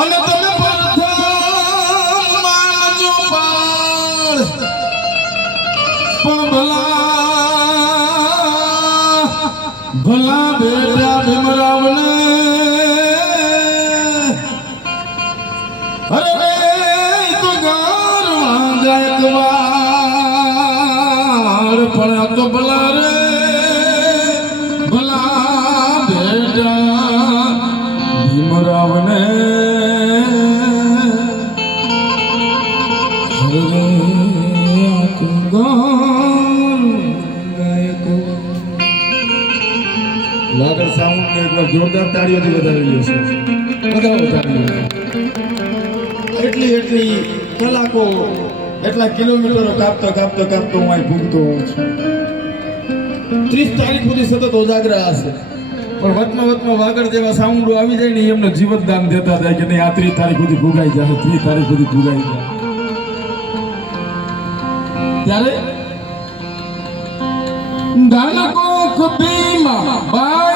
અને તમે પ્રથમ માનજો પાળ પણ ભલા ભલા બેટા ભીમરાવને. અરે તો ગારવા ગાયકવાડ પણ આ તો ભલા રે. સાઉન્ડ જોરદાર તાળીઓથી વધારેલી છે બધા તાળીઓ એટલી એટલી કલાકો એટલા કિલોમીટરો કાપતો કાપતો કાપતો હું ભૂગતો હોઉં છું ત્રીસ તારીખ સુધી સતત ઉજાગરા હશે પણ વચમાં વતમાં વાગડ જેવા સાઉન્ડો આવી જાય ને એમને જીવતદાન દેતા જાય કે નહીં આ ત્રીસ તારીખ સુધી ભૂગાઈ જાય ત્રીસ તારીખ સુધી ભૂગાઈ જાય ત્યારે? ધનકો કુપીમાં બાળની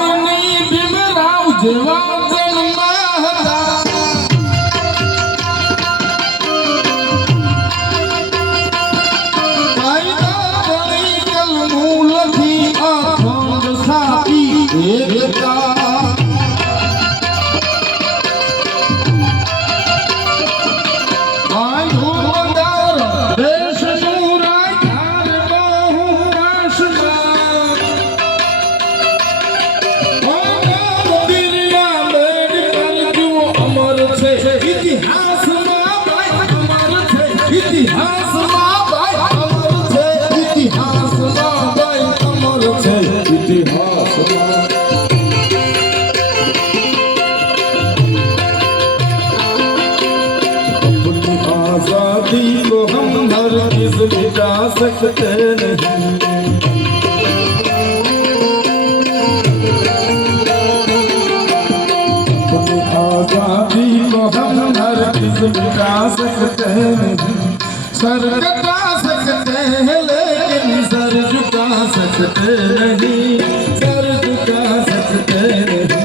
मिटा सकते नहीं अपनी आजादी को हम हर किस मिटा सकते नहीं सर कटा सकते हैं लेकिन सर झुका सकते नहीं सर का सच तेरे